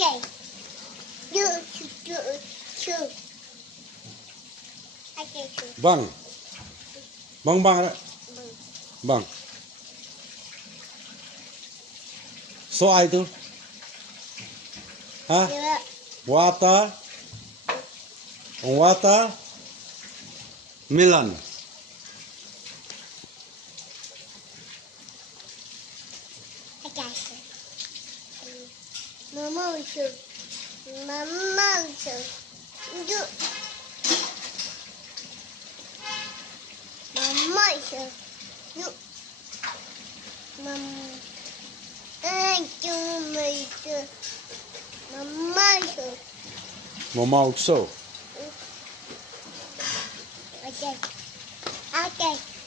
Okay. Two. Okay, two. Bang. Bang bang. Bang. So ai tu? Ha? Yeah. Water. Water. Melon. Okay. Mama shoot. Mama shoot. Do. Mama shoot. Do. Mama. Do me shoot. Mama shoot. Mamma också. Okay. Okay.